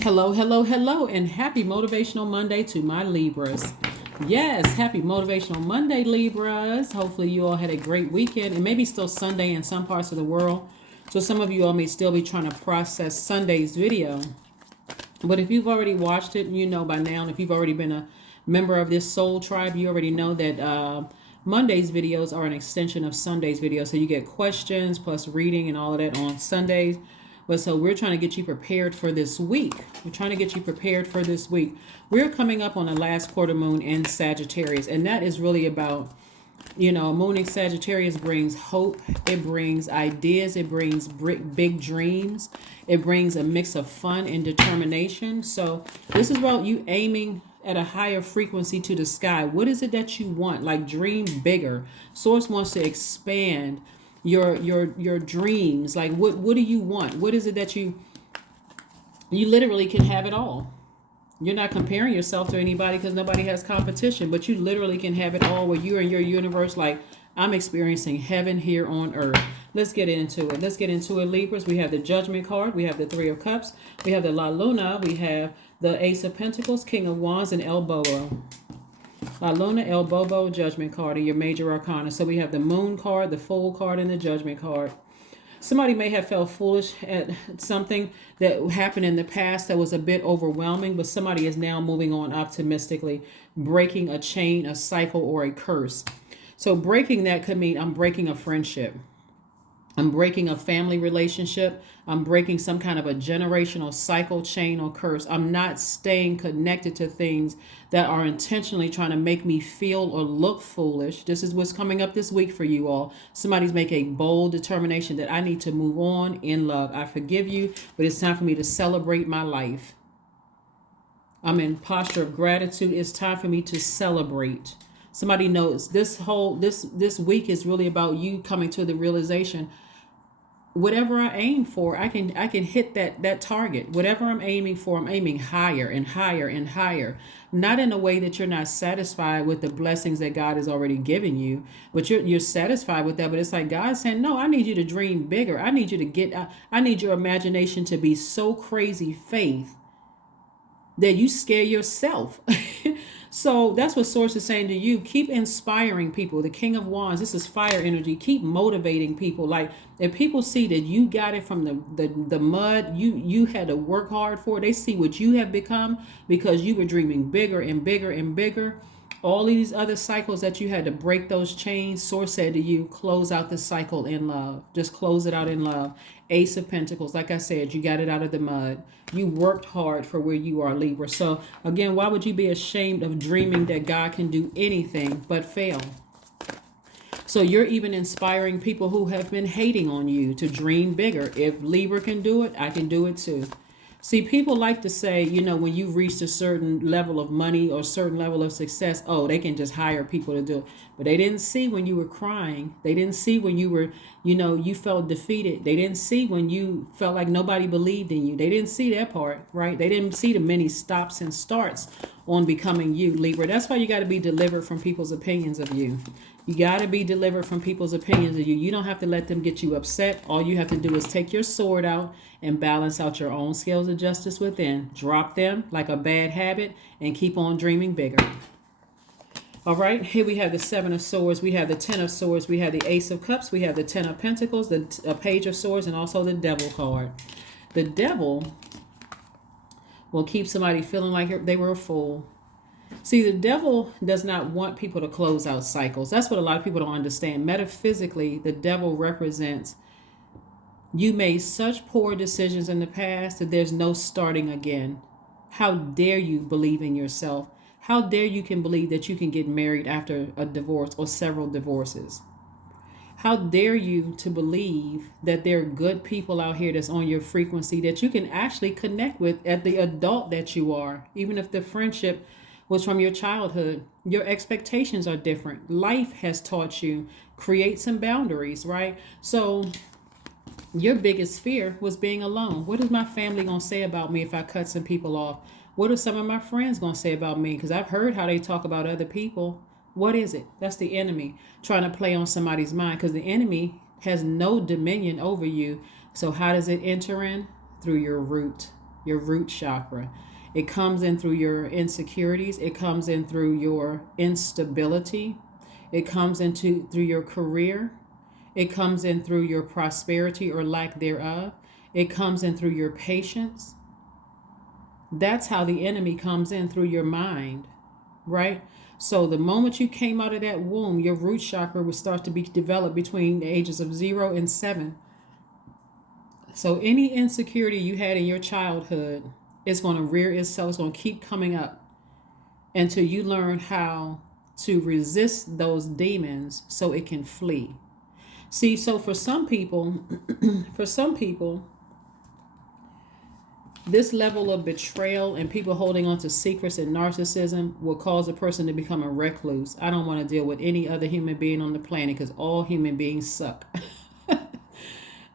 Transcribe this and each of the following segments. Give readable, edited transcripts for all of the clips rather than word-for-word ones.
Hello, hello, hello, and happy Motivational Monday to my Libras. Yes, happy Motivational Monday, Libras. Hopefully, you all had a great weekend and maybe still Sunday in some parts of the world. So, some of you all may still be trying to process Sunday's video. But if you've already watched it, you know by now. And if you've already been a member of this soul tribe, you already know that Monday's videos are an extension of Sunday's videos. So, you get questions plus reading and all of that on Sundays. But so we're trying to get you prepared for this week. We're trying to get you prepared for this week. We're coming up on the last quarter moon in Sagittarius. And that is really about, moon in Sagittarius brings hope. It brings ideas. It brings big dreams. It brings a mix of fun and determination. So this is about you aiming at a higher frequency to the sky. What is it that you want? Like, dream bigger. Source wants to expand your dreams. Like, what do you want? What is it that you literally can have it all? You're not comparing yourself to anybody because nobody has competition, but you literally can have it all where you're in your universe. Like, I'm experiencing heaven here on earth. Let's get into it. Let's get into it, Libras. We have the Judgment card. We have the Three of Cups. We have the La Luna. We have the Ace of Pentacles, King of Wands, and El Bobo. La Luna, El Bobo, Judgment card, and your major arcana. So we have the Moon card, the Fool card, and the Judgment card. Somebody may have felt foolish at something that happened in the past that was a bit overwhelming, but somebody is now moving on optimistically, breaking a chain, a cycle, or a curse. So breaking that could mean I'm breaking a friendship. I'm breaking a family relationship. I'm breaking some kind of a generational cycle, chain, or curse. I'm not staying connected to things that are intentionally trying to make me feel or look foolish. This is what's coming up this week for you all. Somebody's making a bold determination that I need to move on in love. I forgive you, but it's time for me to celebrate my life. I'm in posture of gratitude. It's time for me to celebrate. Somebody knows this week is really about you coming to the realization, whatever I aim for, I can hit that target. Whatever I'm aiming for, I'm aiming higher and higher and higher. Not in a way that you're not satisfied with the blessings that God has already given you, but you're satisfied with that. But it's like God's saying, no, I need you to dream bigger. I need you to I need your imagination to be so crazy faith that you scare yourself. So that's what Source is saying to you. Keep inspiring people. The King of Wands, this is fire energy. Keep motivating people. Like, if people see that you got it from the mud, you had to work hard for it. They see what you have become because you were dreaming bigger and bigger and bigger. All these other cycles that you had to break those chains, Source said to you, close out the cycle in love. Just close it out in love. Ace of Pentacles, like I said, you got it out of the mud. You worked hard for where you are, Libra. So again, why would you be ashamed of dreaming that God can do anything but fail? So you're even inspiring people who have been hating on you to dream bigger. If Libra can do it, I can do it too. See, people like to say, when you've reached a certain level of money or a certain level of success, oh, they can just hire people to do it. But they didn't see when you were crying. They didn't see when you were, you felt defeated. They didn't see when you felt like nobody believed in you. They didn't see that part, right? They didn't see the many stops and starts on becoming you, Libra. That's why you got to be delivered from people's opinions of you. You got to be delivered from people's opinions of you. You don't have to let them get you upset. All you have to do is take your sword out and balance out your own scales of justice within. Drop them like a bad habit and keep on dreaming bigger. All right, here we have the Seven of Swords. We have the Ten of Swords. We have the Ace of Cups. We have the Ten of Pentacles, the Page of Swords, and also the Devil card. The Devil will keep somebody feeling like they were a fool. See, the devil does not want people to close out cycles. That's what a lot of people don't understand. Metaphysically, the devil represents you made such poor decisions in the past that there's no starting again. How dare you believe in yourself? How dare you can believe that you can get married after a divorce or several divorces? How dare you to believe that there are good people out here that's on your frequency that you can actually connect with at the adult that you are, even if the friendship was from your childhood. Your expectations are different. Life has taught you, create some boundaries, right? So your biggest fear was being alone. What is my family going to say about me if I cut some people off? What are some of my friends going to say about me? Because I've heard how they talk about other people. What is it? That's the enemy trying to play on somebody's mind, because the enemy has no dominion over you. So how does it enter in? Through your root. your root chakra. It comes in through your insecurities. It comes in through your instability. It comes into through your career. It comes in through your prosperity or lack thereof. It comes in through your patience. That's how the enemy comes in, through your mind, right? So the moment you came out of that womb, your root chakra would start to be developed between the ages of 0 and 7. So any insecurity you had in your childhood is going to rear itself. It's going to keep coming up until you learn how to resist those demons so it can flee. See, so for some people, this level of betrayal and people holding on to secrets and narcissism will cause a person to become a recluse. I don't want to deal with any other human being on the planet because all human beings suck.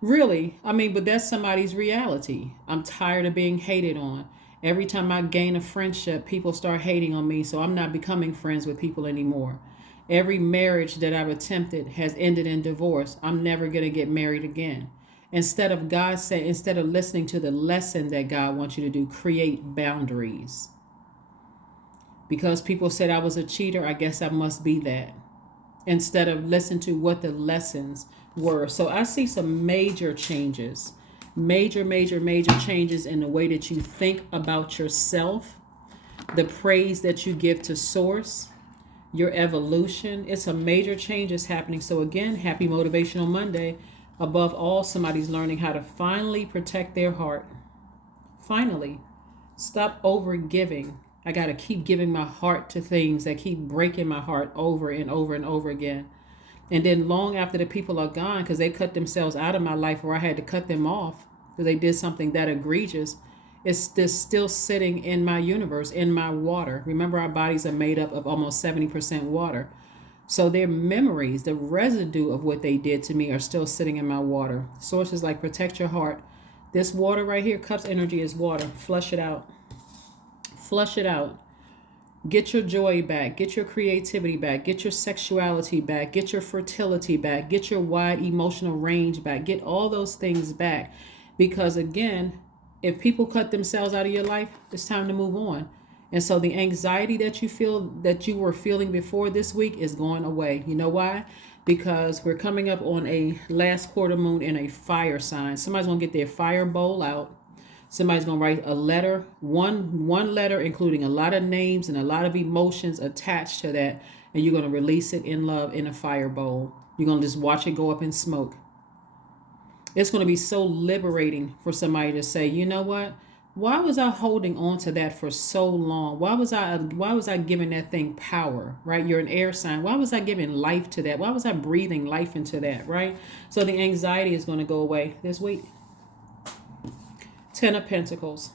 Really, I mean, but that's somebody's reality. I'm tired of being hated on. Every time I gain a friendship, people start hating on me, so I'm not becoming friends with people anymore. Every marriage that I've attempted has ended in divorce. I'm never going to get married again. Instead of listening to the lesson that God wants you to do, create boundaries. Because people said I was a cheater, I guess I must be that. Instead of listening to what the lessons were. So I see some major changes. Major changes in the way that you think about yourself. The praise that you give to Source. Your evolution. It's a major changes happening. So again, happy Motivational Monday. Above all, somebody's learning how to finally protect their heart. Finally, stop over giving. I got to keep giving my heart to things that keep breaking my heart over and over and over again. And then long after the people are gone, because they cut themselves out of my life, or I had to cut them off because they did something that egregious, it's still sitting in my universe, in my water. Remember, our bodies are made up of almost 70% water. So their memories, the residue of what they did to me, are still sitting in my water. Source is like, protect your heart. This water right here, Cups energy, is water. Flush it out. Flush it out. Get your joy back. Get your creativity back. Get your sexuality back. Get your fertility back. Get your wide emotional range back. Get all those things back. Because again, if people cut themselves out of your life, it's time to move on. And so the anxiety that you were feeling before this week is going away. You know why? Because we're coming up on a last quarter moon in a fire sign. Somebody's going to get their fire bowl out. Somebody's going to write a letter, one letter, including a lot of names and a lot of emotions attached to that. And you're going to release it in love in a fire bowl. You're going to just watch it go up in smoke. It's going to be so liberating for somebody to say, you know what? Why was I holding on to that for so long? Why was I giving that thing power, right? You're an air sign. Why was I giving life to that? Why was I breathing life into that, right? So the anxiety is going to go away this week. 10 of Pentacles.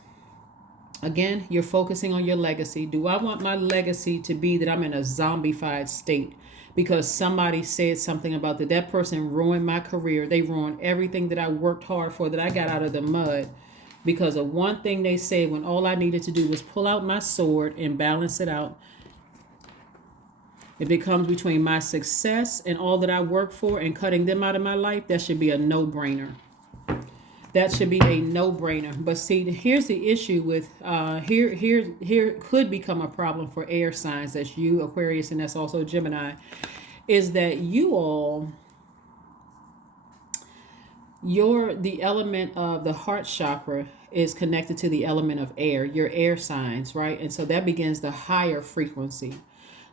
Again, you're focusing on your legacy. Do I want my legacy to be that I'm in a zombified state because somebody said something about that person ruined my career? They ruined everything that I worked hard for, that I got out of the mud, because of one thing they said when all I needed to do was pull out my sword and balance it out. If it comes between my success and all that I work for and cutting them out of my life, that should be a no-brainer. That should be a no-brainer. But see, here's the issue with here could become a problem for air signs. That's you, Aquarius, and that's also Gemini. Is that you all, the element of the heart chakra is connected to the element of air. Your air signs, right? And so that begins the higher frequency.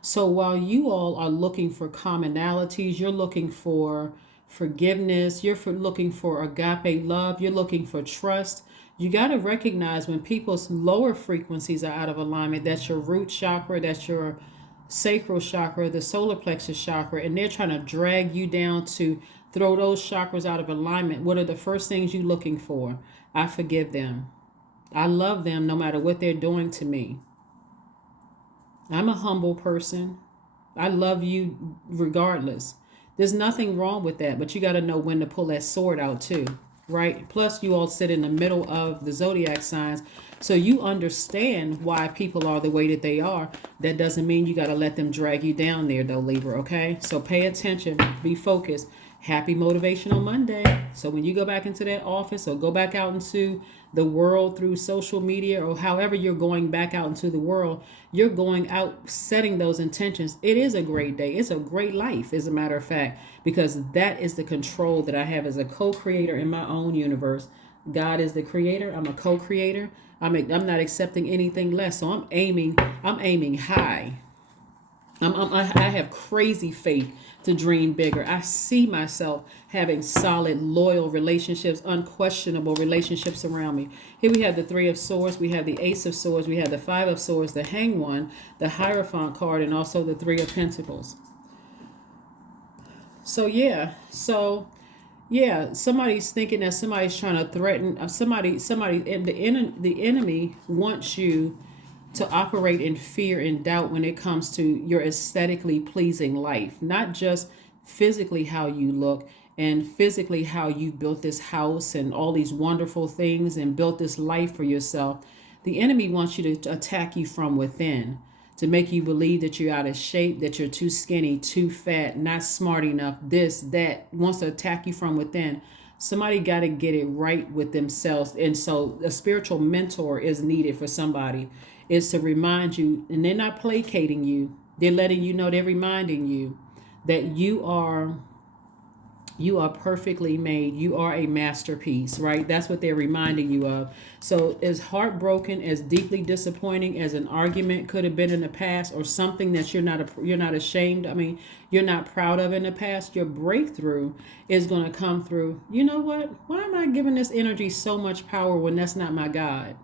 So while you all are looking for commonalities, you're looking for forgiveness, you're looking for agape love, you're looking for trust, you got to recognize when people's lower frequencies are out of alignment, that's your root chakra, that's your sacral chakra, the solar plexus chakra, and they're trying to drag you down to throw those chakras out of alignment. What are the first things you're looking for? I forgive them. I love them no matter what they're doing to me. I'm a humble person. I love you regardless. There's nothing wrong with that, but you got to know when to pull that sword out too, right? Plus, you all sit in the middle of the Zodiac signs, so you understand why people are the way that they are. That doesn't mean you got to let them drag you down there, though, Libra, okay? So pay attention, be focused. Happy Motivational Monday. So when you go back into that office or go back out into the world through social media, or however you're going back out into the world, you're going out setting those intentions. It is a great day. It's a great life, as a matter of fact, because that is the control that I have as a co-creator in my own universe. God is the creator. I'm a co-creator. I'm not accepting anything less. So I'm aiming high. I have crazy faith to dream bigger. I see myself having solid, loyal relationships, unquestionable relationships around me. Here we have the Three of Swords, we have the Ace of Swords, we have the Five of Swords, the Hanged One, the Hierophant card, and also the Three of Pentacles. So somebody's thinking that somebody's trying to threaten and the enemy wants you to operate in fear and doubt when it comes to your aesthetically pleasing life, not just physically how you look and physically how you built this house and all these wonderful things and built this life for yourself. The enemy wants you to attack you from within, to make you believe that you're out of shape, that you're too skinny, too fat, not smart enough, this, that, wants to attack you from within. Somebody got to get it right with themselves. And so a spiritual mentor is needed for somebody. Is to remind you, and they're not placating you. They're letting you know, they're reminding you that you are perfectly made. You are a masterpiece, right? That's what they're reminding you of. So as heartbroken, as deeply disappointing as an argument could have been in the past, or something that you're not ashamed, you're not proud of in the past, your breakthrough is going to come through. You know what? Why am I giving this energy so much power when that's not my God?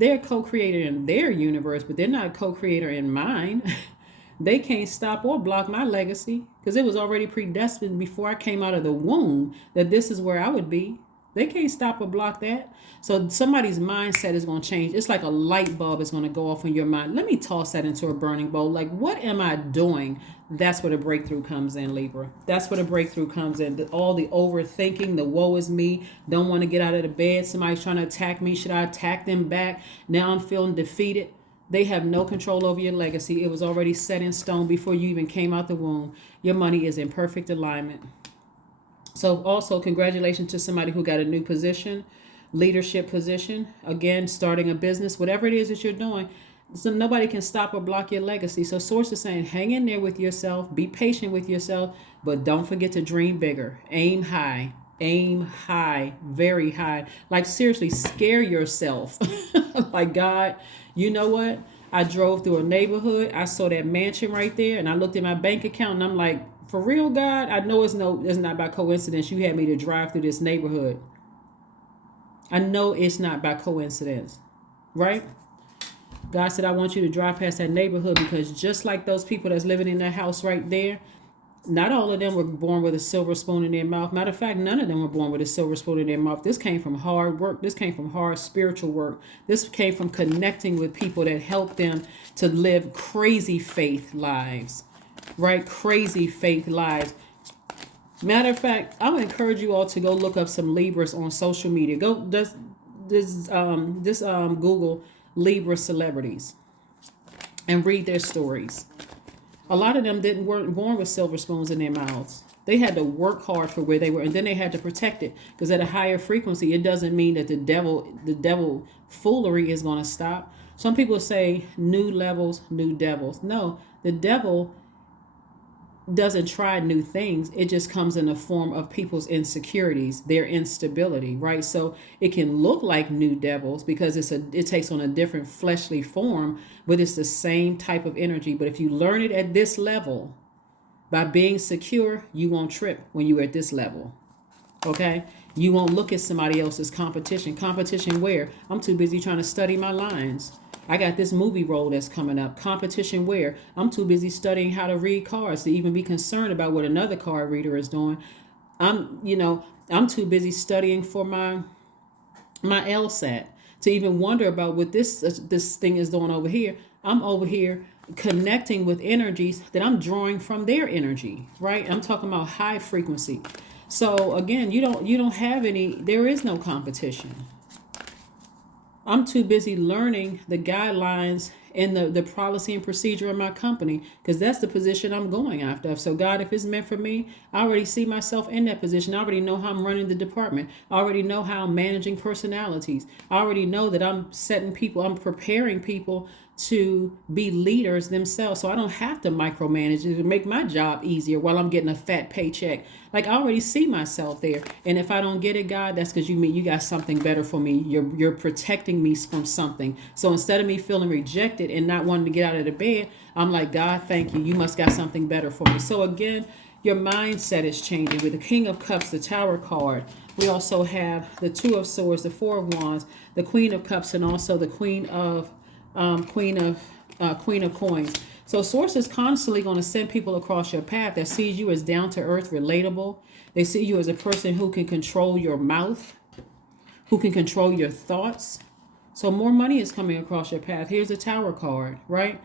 They're co-creator in their universe, but they're not a co-creator in mine. They can't stop or block my legacy, because it was already predestined before I came out of the womb that this is where I would be. They can't stop or block that. So somebody's mindset is going to change. It's like a light bulb is going to go off in your mind. Let me toss that into a burning bowl. Like, what am I doing? That's where the breakthrough comes in, Libra. That's where the breakthrough comes in. All the overthinking, the woe is me, don't want to get out of the bed. Somebody's trying to attack me. Should I attack them back? Now I'm feeling defeated. They have no control over your legacy. It was already set in stone before you even came out the womb. Your money is in perfect alignment. So also, congratulations to somebody who got a new position, leadership position. Again, starting a business, whatever it is that you're doing. So nobody can stop or block your legacy. So Source is saying, hang in there with yourself, be patient with yourself, but don't forget to dream bigger. Aim high, very high. Like, seriously, scare yourself. Like, God, you know what? I drove through a neighborhood. I saw that mansion right there, and I looked at my bank account, and I'm like, for real, God? I know it's not by coincidence you had me to drive through this neighborhood. I know it's not by coincidence, right? God said, I want you to drive past that neighborhood, because just like those people that's living in that house right there, not all of them were born with a silver spoon in their mouth. Matter of fact, none of them were born with a silver spoon in their mouth. This came from hard work. This came from hard spiritual work. This came from connecting with people that helped them to live crazy faith lives, right? Crazy faith lives. Matter of fact, I would encourage you all to go look up some Libras on social media. Go Google Libra celebrities and read their stories. A lot of them weren't born with silver spoons in their mouths. They had to work hard for where they were, and then they had to protect it, because at a higher frequency, it doesn't mean that the devil foolery is going to stop. Some people say new levels, new devils. No, the devil doesn't try new things. It just comes in the form of people's insecurities, their instability, right? So it can look like new devils because it takes on a different fleshly form, but it's the same type of energy. But if you learn it at this level, by being secure, you won't trip when you're at this level. Okay? You won't look at somebody else's competition. Competition where? I'm too busy trying to study my lines. I got this movie role that's coming up. Competition where? I'm too busy studying how to read cards to even be concerned about what another card reader is doing. I'm too busy studying for my LSAT to even wonder about what this thing is doing over here. I'm over here connecting with energies that I'm drawing from their energy, right? I'm talking about high frequency. So again, you don't have any, there is no competition. I'm too busy learning the guidelines in the policy and procedure of my company, because that's the position I'm going after. So God, if it's meant for me, I already see myself in that position. I already know how I'm running the department. I already know how I'm managing personalities. I already know that I'm setting people, I'm preparing people to be leaders themselves. So I don't have to micromanage it to make my job easier while I'm getting a fat paycheck. Like, I already see myself there. And if I don't get it, God, that's because you got something better for me. You're protecting me from something. So instead of me feeling rejected and not wanting to get out of the bed, I'm like, God, thank you. You must got something better for me. So again, your mindset is changing. With the King of Cups, the Tower card, we also have the Two of Swords, the Four of Wands, the Queen of Cups, and also the Queen of Coins. So Source is constantly going to send people across your path that sees you as down to earth, relatable. They see you as a person who can control your mouth, who can control your thoughts. So more money is coming across your path. Here's the Tower card, right?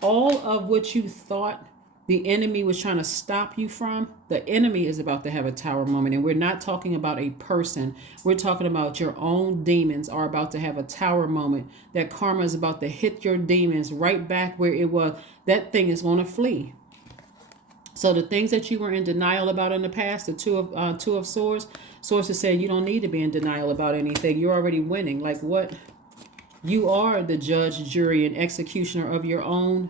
All of what you thought the enemy was trying to stop you from, the enemy is about to have a tower moment. And we're not talking about a person. We're talking about your own demons are about to have a tower moment. That karma is about to hit your demons right back where it was. That thing is going to flee. So the things that you were in denial about in the past, the Two of Swords, sources say you don't need to be in denial about anything. You're already winning. Like what? You are the judge, jury, and executioner of your own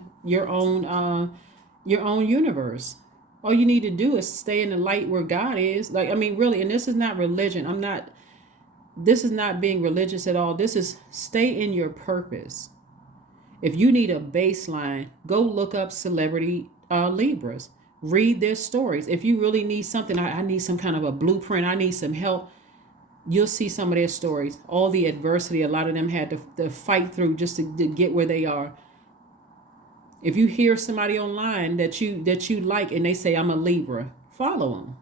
universe. All you need to do is stay in the light where God is. Like, I mean, really, and this is not religion. This is not being religious at all. This is stay in your purpose. If you need a baseline, go look up celebrity Libras. Read their stories. If you really need something, I need some kind of a blueprint. I need some help. You'll see some of their stories. All the adversity a lot of them had to fight through just to get where they are. If you hear somebody online that you like and they say, I'm a Libra, follow them.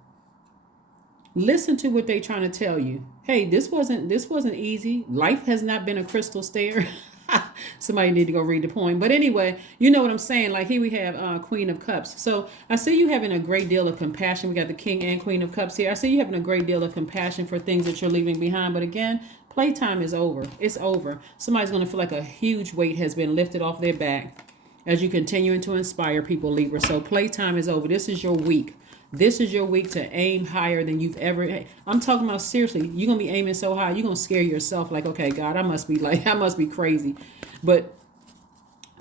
Listen to what they're trying to tell you. Hey, this wasn't easy. Life has not been a crystal stair. Somebody need to go read the poem. But anyway, you know what I'm saying. Like here we have Queen of Cups. So I see you having a great deal of compassion. We got the King and Queen of Cups here. I see you having a great deal of compassion for things that you're leaving behind. But again, playtime is over. It's over. Somebody's going to feel like a huge weight has been lifted off their back as you continue to inspire people, Libra. So playtime is over. This is your week. This is your week to aim higher than you've ever. I'm talking about seriously. You're going to be aiming so high. You're going to scare yourself like, okay, God, I must be crazy. But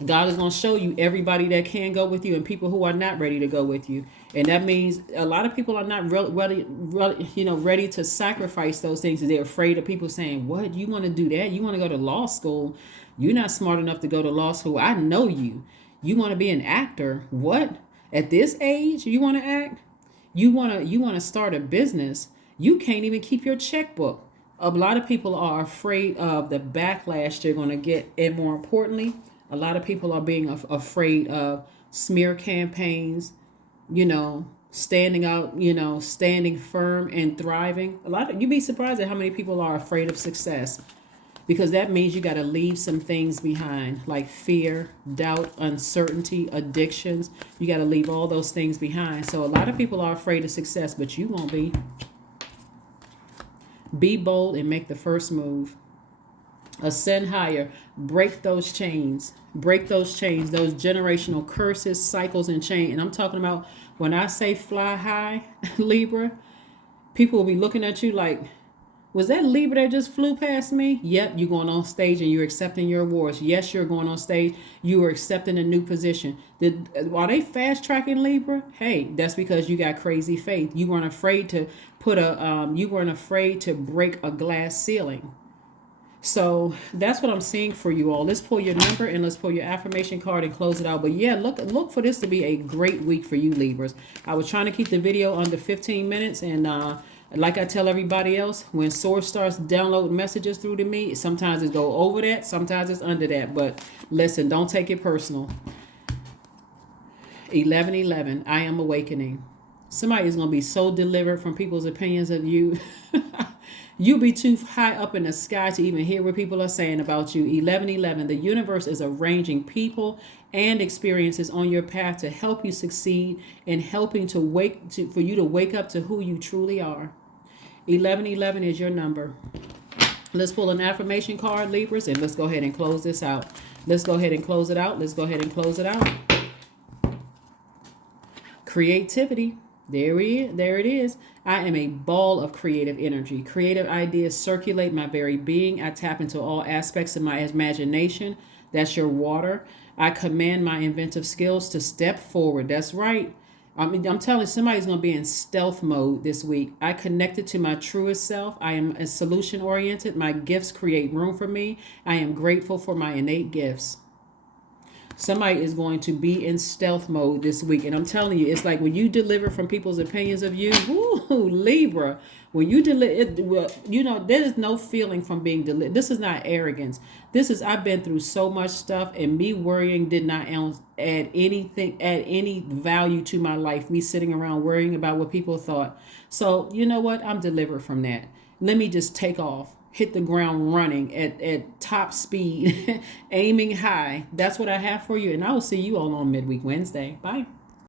God is going to show you everybody that can go with you and people who are not ready to go with you. And that means a lot of people are not ready to sacrifice those things. They're afraid of people saying, what, you want to do that? You want to go to law school? You're not smart enough to go to law school. I know you. You want to be an actor. What? At this age, you want to act? You want to start a business. You can't even keep your checkbook. A lot of people are afraid of the backlash they're going to get. And more importantly, a lot of people are being afraid of smear campaigns, standing out, standing firm and thriving. You'd be surprised at how many people are afraid of success, because that means you got to leave some things behind, like fear, doubt, uncertainty, addictions. You got to leave all those things behind. So a lot of people are afraid of success, but you won't be. Be bold and make the first move. Ascend higher. Break those chains. Break those chains, those generational curses, cycles, and chains. And I'm talking about when I say fly high, Libra, people will be looking at you like, was that Libra that just flew past me? Yep, you're going on stage and you're accepting your awards. Yes, you're going on stage. You are accepting a new position. Are they fast tracking Libra? Hey, that's because you got crazy faith. You weren't afraid to break a glass ceiling. So that's what I'm seeing for you all. Let's pull your number and let's pull your affirmation card and close it out. But yeah, look for this to be a great week for you, Libras. I was trying to keep the video under 15 minutes and like I tell everybody else, when Source starts downloading messages through to me, sometimes it go over that, sometimes it's under that. But listen, don't take it personal. 11:11, I am awakening. Somebody is going to be so delivered from people's opinions of you. You'll be too high up in the sky to even hear what people are saying about you. 11:11, the universe is arranging people and experiences on your path to help you succeed and helping for you to wake up to who you truly are. 11:11 is your number. Let's pull an affirmation card, Libras, and let's go ahead and close this out. Let's go ahead and close it out. Let's go ahead and close it out. Creativity. There it is. I am a ball of creative energy. Creative ideas circulate my very being. I tap into all aspects of my imagination. That's your water. I command my inventive skills to step forward. That's right. I'm telling you, somebody's going to be in stealth mode this week. I connected to my truest self. I am solution oriented. My gifts create room for me. I am grateful for my innate gifts. Somebody is going to be in stealth mode this week. And I'm telling you, it's like when you deliver from people's opinions of you, woo, Libra, when you deliver, well, you know, there is no feeling from being delivered. This is not arrogance. This is, I've been through so much stuff, and me worrying did not add any value to my life. Me sitting around worrying about what people thought. So you know what? I'm delivered from that. Let me just take off. Hit the ground running at top speed, aiming high. That's what I have for you. And I will see you all on Midweek Wednesday. Bye.